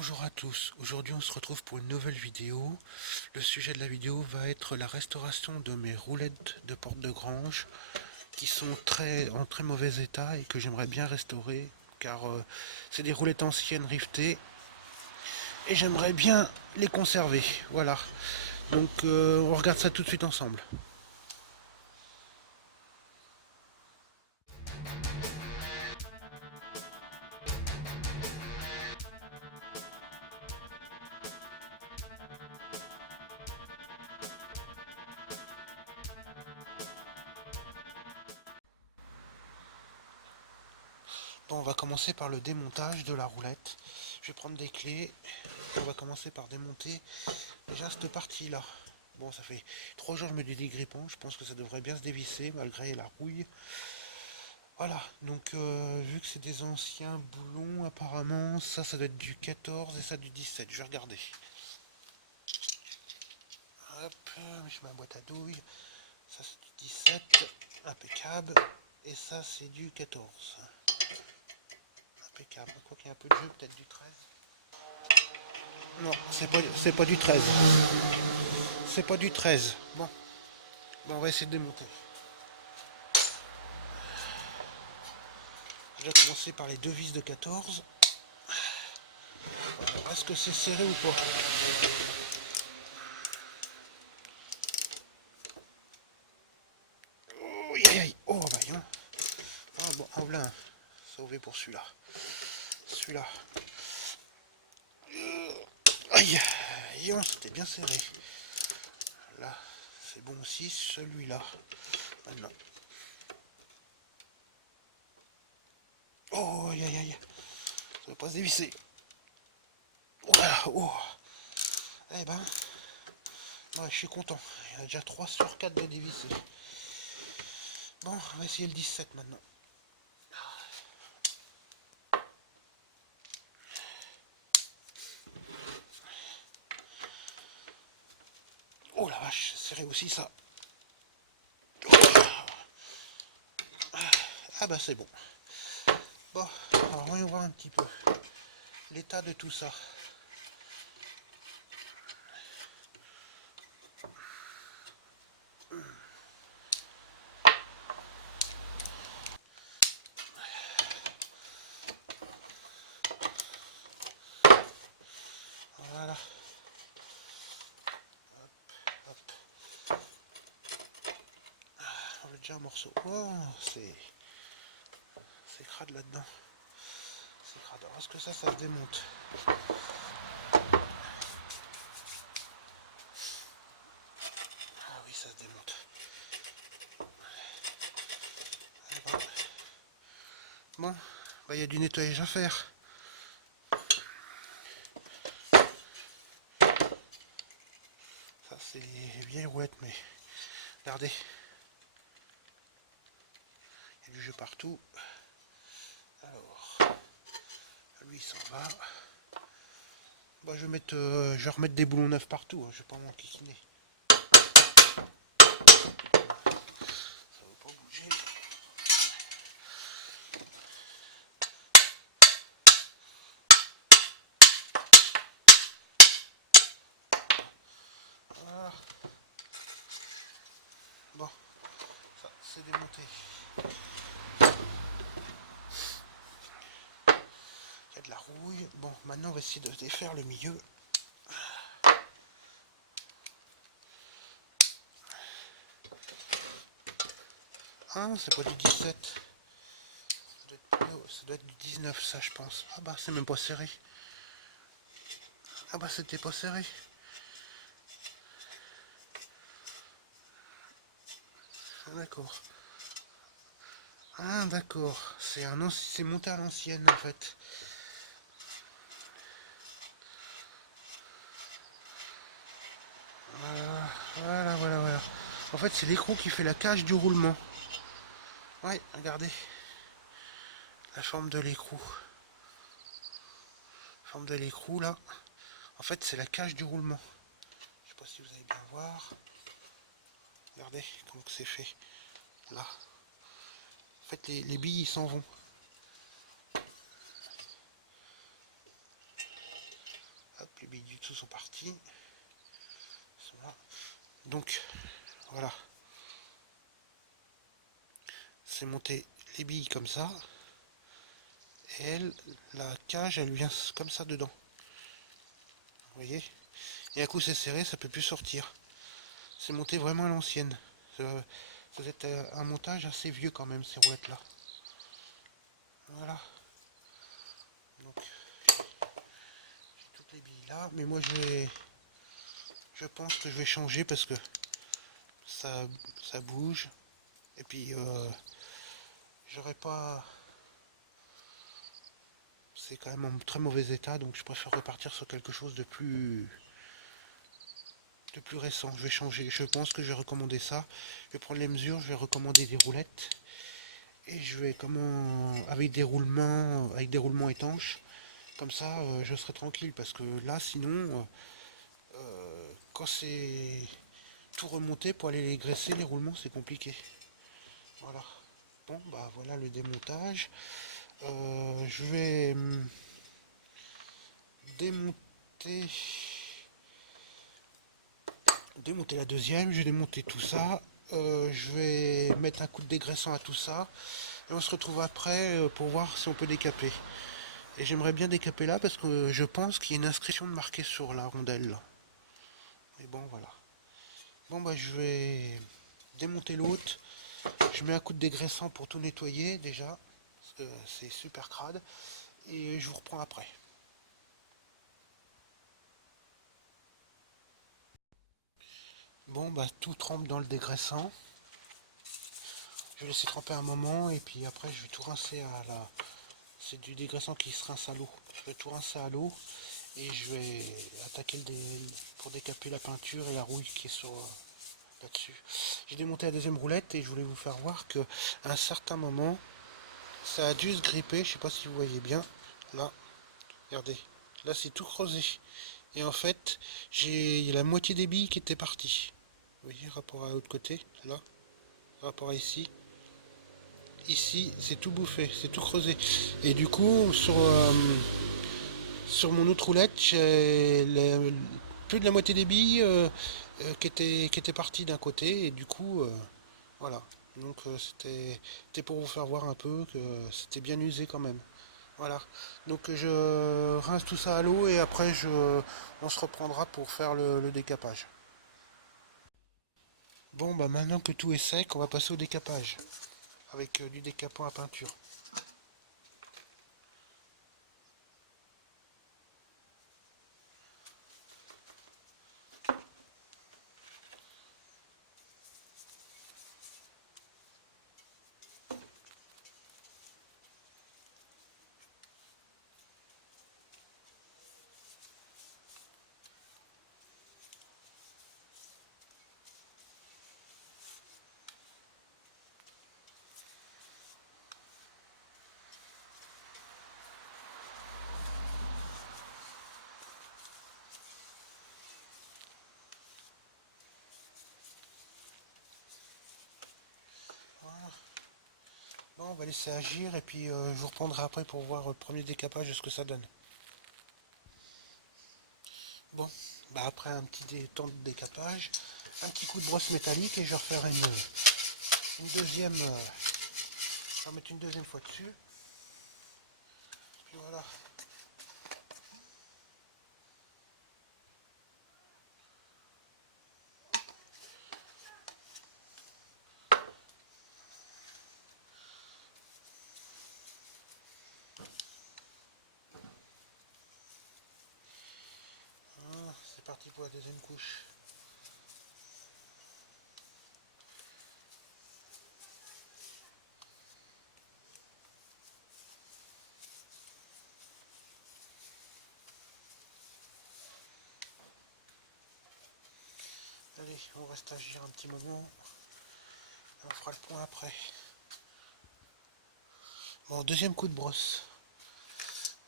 Bonjour à tous, aujourd'hui on se retrouve pour une nouvelle vidéo. Le sujet de la vidéo va être la restauration de mes roulettes de porte de grange qui sont en très mauvais état et que j'aimerais bien restaurer car c'est des roulettes anciennes rivetées et j'aimerais bien les conserver. Voilà, donc on regarde ça tout de suite ensemble. Bon, on va commencer par le démontage de la roulette. Je vais prendre des clés. On va commencer par démonter déjà cette partie-là. Bon, ça fait 3 jours que je me dis dégrippant. Je pense que ça devrait bien se dévisser malgré la rouille. Voilà, donc vu que c'est des anciens boulons, apparemment, ça doit être du 14 et ça du 17. Je vais regarder. Hop, je mets ma boîte à douille. Ça c'est du 17, impeccable. Et ça c'est du 14. Impeccable. Quoi qu'il y ait un peu de jeu, peut-être du 13. Non, c'est pas du 13. C'est pas du 13. Bon, on va essayer de démonter. Je vais commencer par les deux vis de 14. Est-ce que c'est serré ou pas? Oh, aïe, aïe. Oh, bah, yon. Ah, bon, en plein. Sauvé pour celui-là. Celui-là. Aïe, yon, c'était bien serré. Là, c'est bon aussi. Celui-là. Maintenant. Oh, aïe, aïe, aïe. Ça va pas se dévisser. Oh, là, oh. Eh ben, ouais, je suis content. Il y a déjà 3 sur 4 de dévissés. Bon, on va essayer le 17 maintenant. Oh la vache, c'est serré aussi ça. Ah bah c'est bon. Bon, alors voyons voir un petit peu l'état de tout ça. Voilà. Hop. On a déjà un morceau. Oh, c'est crade là-dedans. C'est crade. Alors est-ce que ça se démonte? Ah oui, ça se démonte. Ah, bon, bah, y a du nettoyage à faire. Ça c'est les vieilles roulettes, mais regardez. Il y a du jeu partout. Alors, lui il s'en va. Bah, je vais remettre des boulons neufs partout, hein, je vais pas m'enquiquiner. Ça va pas bouger. Voilà. Bon, ça c'est démonté. Il y a de la rouille. Bon, maintenant on va essayer de défaire le milieu. Ah, c'est pas du 17. Ça doit être du 19, ça, je pense. Ah bah, c'est même pas serré. Ah bah, c'était pas serré. Ah, d'accord. Ah, d'accord. C'est monté à l'ancienne, en fait. Voilà. En fait, c'est l'écrou qui fait la cage du roulement. Ouais, regardez. La forme de l'écrou. La forme de l'écrou, là. En fait, c'est la cage du roulement. Je sais pas si vous allez bien voir. Regardez comment c'est fait. Là. En fait, les billes, ils s'en vont. dessous sont partis. Donc voilà, c'est monté les billes comme ça. Et elle, la cage, elle vient comme ça dedans. Vous voyez? Et à coup c'est serré, ça peut plus sortir. C'est monté vraiment à l'ancienne. Ça être un montage assez vieux quand même, ces roulettes là. Voilà. Donc j'ai toutes les billes là, mais moi je pense que je vais changer parce que ça, ça bouge. Et puis j'aurais pas. C'est quand même en très mauvais état, donc je préfère repartir sur quelque chose de plus récent. Je vais changer. Je pense que je vais recommander ça. Je vais prendre les mesures, je vais recommander des roulettes. Et je vais avec des roulements étanches. Comme ça, je serai tranquille parce que là, sinon, quand c'est tout remonté pour aller les graisser, les roulements, c'est compliqué. Voilà. Bon, bah voilà le démontage. Je vais démonter, démonter la deuxième. Je vais démonter tout ça. Je vais mettre un coup de dégraissant à tout ça. Et on se retrouve après pour voir si on peut décaper. Et j'aimerais bien décaper là parce que je pense qu'il y a une inscription de marquée sur la rondelle là. Mais bon, voilà. Bon, bah je vais démonter l'autre. Je mets un coup de dégraissant pour tout nettoyer déjà. Parce que c'est super crade. Et je vous reprends après. Bon, bah tout trempe dans le dégraissant. Je vais laisser tremper un moment et puis après je vais tout rincer à la... C'est du dégraissant qui se rince à l'eau. Je vais tout rincer à l'eau et je vais attaquer pour décaper la peinture et la rouille qui est sur là-dessus. J'ai démonté la deuxième roulette et je voulais vous faire voir que à un certain moment, ça a dû se gripper. Je sais pas si vous voyez bien. Là, regardez. Là, c'est tout creusé. Et en fait, il y a la moitié des billes qui étaient parties. Vous voyez, rapport à l'autre côté, là, rapport à ici. Ici, c'est tout bouffé, c'est tout creusé. Et du coup, sur mon autre roulette, j'ai plus de la moitié des billes qui étaient parties d'un côté. Et du coup, voilà. Donc c'était pour vous faire voir un peu que c'était bien usé quand même. Voilà. Donc je rince tout ça à l'eau et après on se reprendra pour faire le décapage. Bon, bah maintenant que tout est sec, on va passer au décapage avec du décapant à peinture. Voilà. Bon, on va laisser agir et puis je vous reprendrai après pour voir le premier décapage de ce que ça donne. Bon, bah après un petit temps de décapage, un petit coup de brosse métallique et je vais refaire une deuxième. Je vais mettre une deuxième fois dessus. Puis voilà. Voilà, c'est parti pour la deuxième couche. Allez, on reste agir un petit moment. On fera le point après. Bon, deuxième coup de brosse.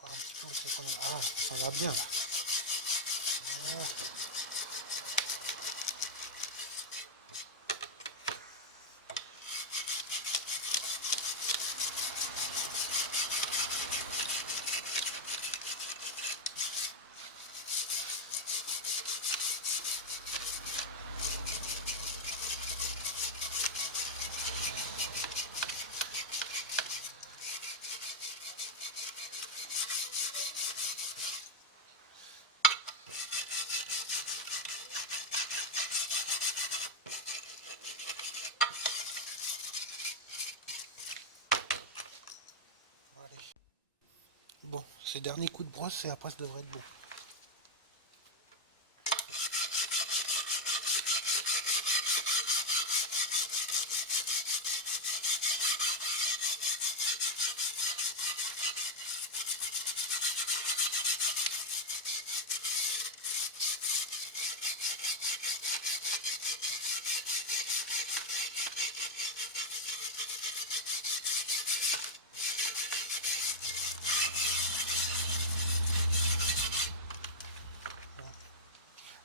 Voir un petit peu où c'est qu'on est. Ah, ça va bien là. Voilà. Ces derniers coups de brosse et après ça devrait être bon.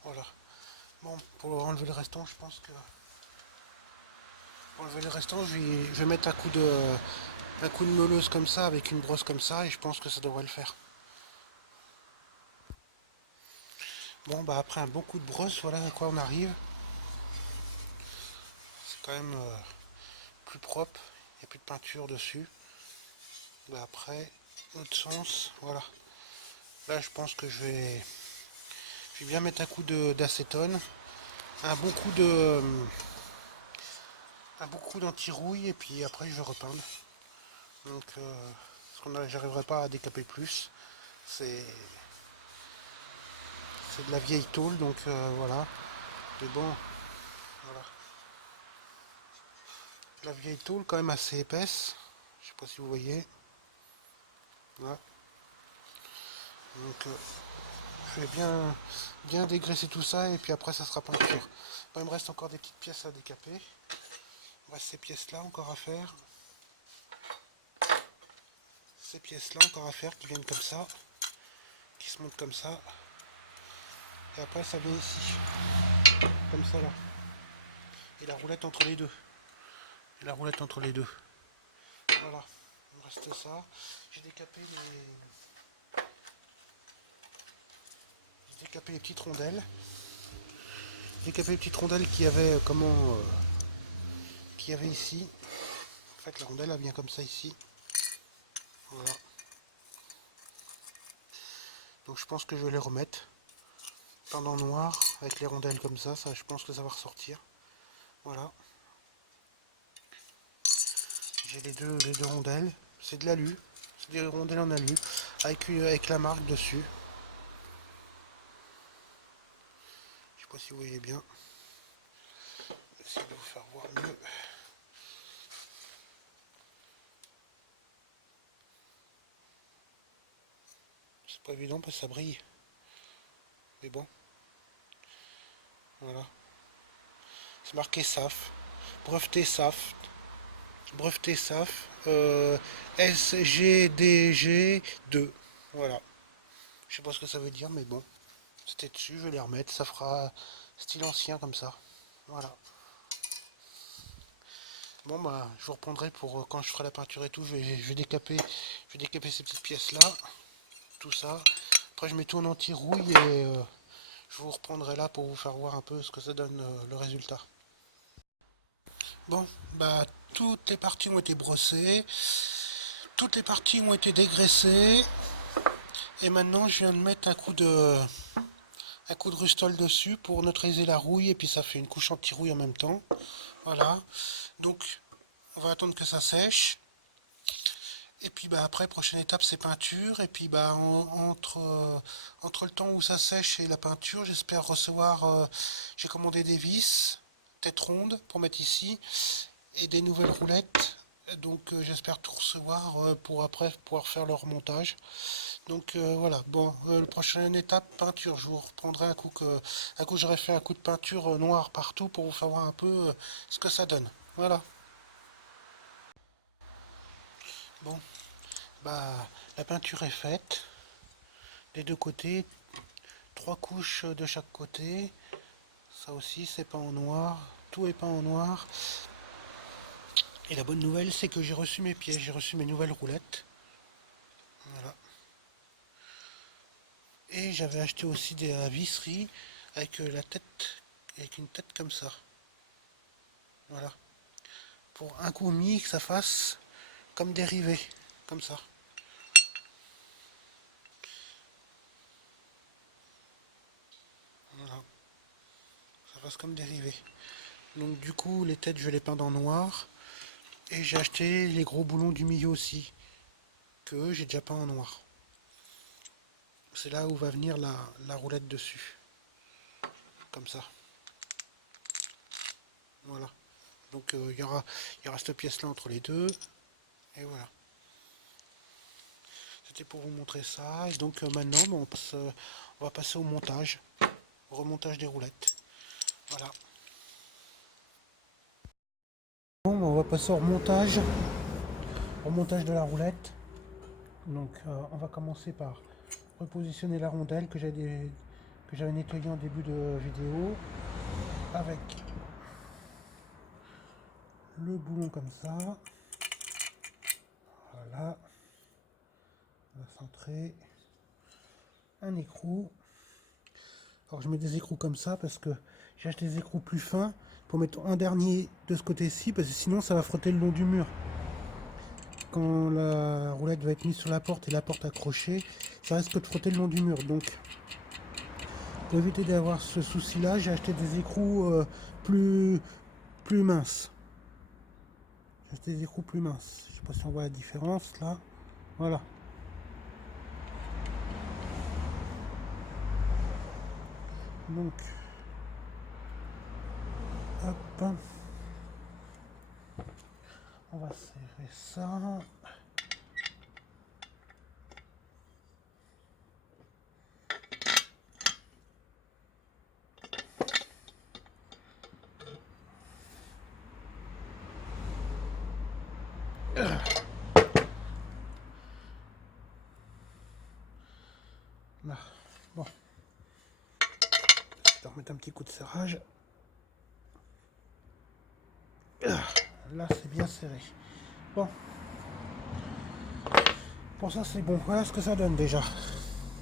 Voilà. Bon, pour enlever le restant, je pense que... Pour enlever le restant, je vais mettre un coup de meuleuse comme ça, avec une brosse comme ça, et je pense que ça devrait le faire. Bon, bah après un bon coup de brosse, voilà à quoi on arrive. C'est quand même plus propre, il n'y a plus de peinture dessus. Bah après, autre sens, voilà. Là, je pense que je vais bien mettre un coup d'acétone, un bon coup d'anti-rouille, et puis après je vais repeindre. Donc, parce que j'arriverai pas à décaper plus. C'est de la vieille tôle, donc voilà. Mais bon, voilà. La vieille tôle quand même assez épaisse. Je sais pas si vous voyez. Voilà. Donc je vais bien dégraisser tout ça et puis après ça sera peinture. Bon, il me reste encore des petites pièces à décaper. Il me reste ces pièces là encore à faire. Ces pièces là encore à faire qui viennent comme ça. Qui se montent comme ça. Et après ça vient ici. Comme ça là. Et la roulette entre les deux. Et la roulette entre les deux. Voilà. Il me reste ça. J'ai décapé les petites rondelles. J'ai décapé les petites rondelles qui avaient qui avait ici. En fait la rondelle elle vient comme ça ici. Voilà. Donc je pense que je vais les remettre. Peindre en noir avec les rondelles comme ça, je pense que ça va ressortir. Voilà. J'ai les deux rondelles. C'est de l'alu. C'est des rondelles en alu. Avec la marque dessus. Je sais pas si vous voyez bien. Je vais essayer de vous faire voir mieux. C'est pas évident parce que ça brille. Mais bon. Voilà. C'est marqué SAF. Breveté SAF. Breveté SAF. SGDG2. Voilà. Je sais pas ce que ça veut dire, mais bon. C'était dessus, je vais les remettre. Ça fera style ancien comme ça. Voilà. Bon bah je vous reprendrai pour quand je ferai la peinture et tout, je vais décaper ces petites pièces là, tout ça. Après je mets tout en anti-rouille et je vous reprendrai là pour vous faire voir un peu ce que ça donne le résultat. Bon bah toutes les parties ont été brossées, toutes les parties ont été dégraissées et maintenant je viens de mettre un coup de rustol dessus pour neutraliser la rouille et puis ça fait une couche anti-rouille en même temps. Voilà, donc on va attendre que ça sèche. Et puis bah après, prochaine étape, c'est peinture. Et puis bah entre le temps où ça sèche et la peinture, j'espère recevoir. J'ai commandé des vis, tête ronde pour mettre ici, et des nouvelles roulettes. Donc j'espère tout recevoir pour après pouvoir faire le remontage. Donc voilà, bon, la prochaine étape, peinture. Je vous reprendrai un coup j'aurai fait un coup de peinture noire partout pour vous faire voir un peu ce que ça donne. Voilà. Bon, bah la peinture est faite. Des deux côtés, trois couches de chaque côté. Ça aussi c'est peint en noir, tout est peint en noir. Et la bonne nouvelle c'est que j'ai reçu mes pièces, j'ai reçu mes nouvelles roulettes. Voilà. Et j'avais acheté aussi des visseries avec la tête, avec une tête comme ça. Voilà. Pour un coup mis que ça fasse comme dérivé, comme ça. Voilà. Ça fasse comme dérivé. Donc du coup les têtes je vais les peindre en noir. Et j'ai acheté les gros boulons du milieu aussi, que j'ai déjà peint en noir. c'est là où va venir la roulette dessus. Comme ça. Voilà. Donc il y aura cette pièce là entre les deux. Et voilà. C'était pour vous montrer ça. Et donc maintenant on va passer au montage. Au remontage des roulettes. Voilà. Bon, on va passer au remontage de la roulette. Donc on va commencer par repositionner la rondelle que j'avais nettoyée en début de vidéo avec le boulon comme ça. Voilà. On va centrer un écrou. Alors je mets des écrous comme ça parce que j'ai acheté des écrous plus fins pour mettre un dernier de ce côté-ci parce que sinon ça va frotter le long du mur. Quand la roulette va être mise sur la porte et la porte accrochée, ça risque de frotter le long du mur. Donc pour éviter d'avoir ce souci là, j'ai acheté des écrous plus minces. J'ai acheté des écrous plus minces. Je sais pas si on voit la différence là. Voilà. Donc hop. On va serrer ça. Là. Bon. Je vais remettre un petit coup de serrage. Là c'est bien serré. Bon. Pour ça c'est bon. Voilà ce que ça donne déjà.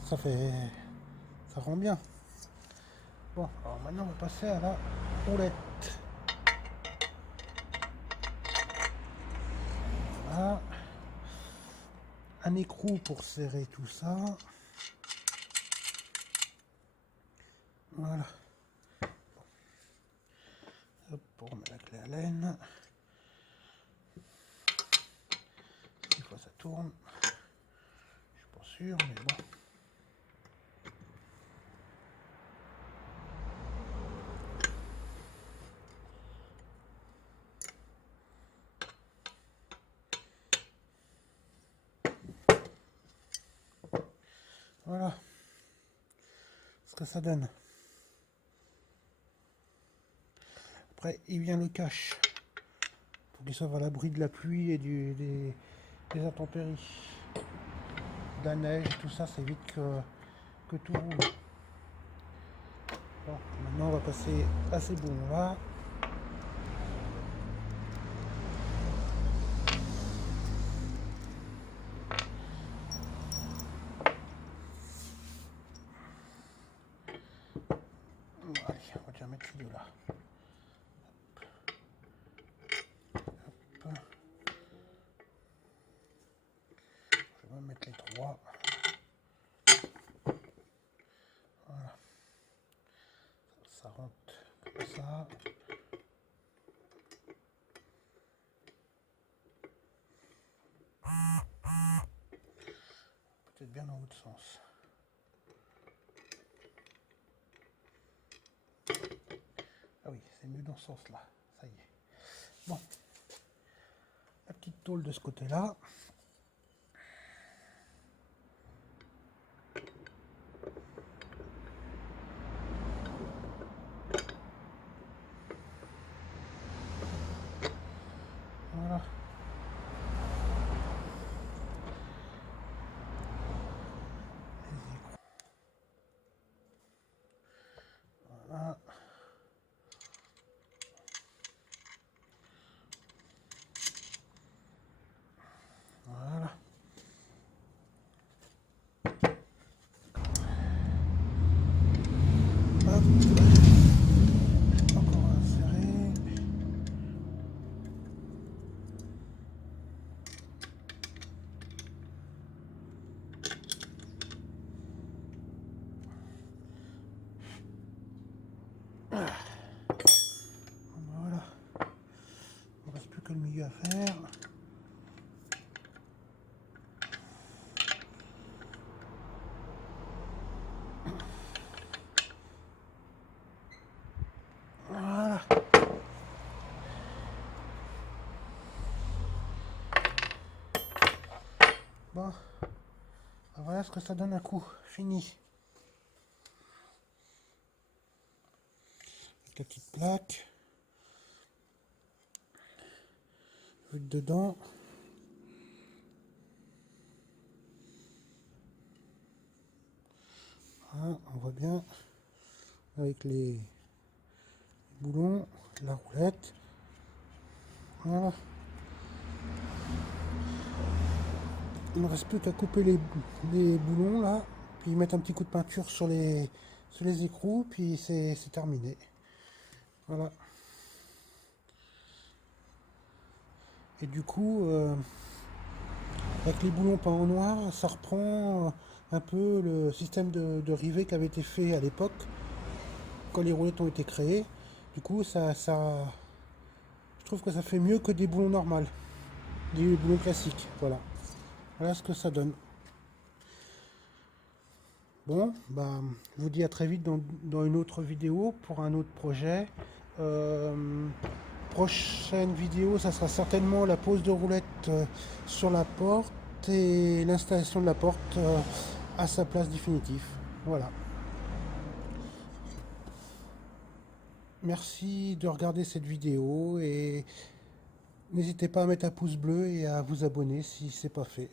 Ça rend bien. Bon, alors maintenant on va passer à la roulette. Voilà. Un écrou pour serrer tout ça. Voilà. Hop, on remet la clé à laine. Des fois ça tourne. Je suis pas sûr, mais bon. Voilà ce que ça donne. Après, il vient le cache pour qu'il soit à l'abri de la pluie et des intempéries. De la neige et tout ça, c'est vite que tout roule. Bon, maintenant on va passer à ces boulons là. Allez, on va déjà mettre ces deux là. Hop. Je vais mettre les trois. Voilà. Ça rentre comme ça. Peut-être bien dans l'autre sens. Ah oui, c'est mieux dans ce sens-là. Ça y est. Bon. La petite tôle de ce côté-là. Voilà. Voilà. Voilà. Hop. Encore insérer. Voilà. Il ne reste plus que le milieu à faire. Voilà ce que ça donne un coup. Fini. Avec la petite plaque. Vu dedans. Voilà, on voit bien. Avec les boulons, la roulette. Voilà. Il ne reste plus qu'à couper les boulons là, puis mettre un petit coup de peinture sur les écrous, puis c'est terminé. Voilà. Et du coup, avec les boulons peints en noir, ça reprend un peu le système de rivet qui avait été fait à l'époque, quand les roulettes ont été créées. Du coup, je trouve que ça fait mieux que des boulons normaux, des boulons classiques. Voilà. Voilà ce que ça donne. Bon, bah, je vous dis à très vite dans une autre vidéo pour un autre projet. Prochaine vidéo, ça sera certainement la pose de roulette sur la porte et l'installation de la porte à sa place définitive. Voilà. Merci de regarder cette vidéo et n'hésitez pas à mettre un pouce bleu et à vous abonner si ce n'est pas fait.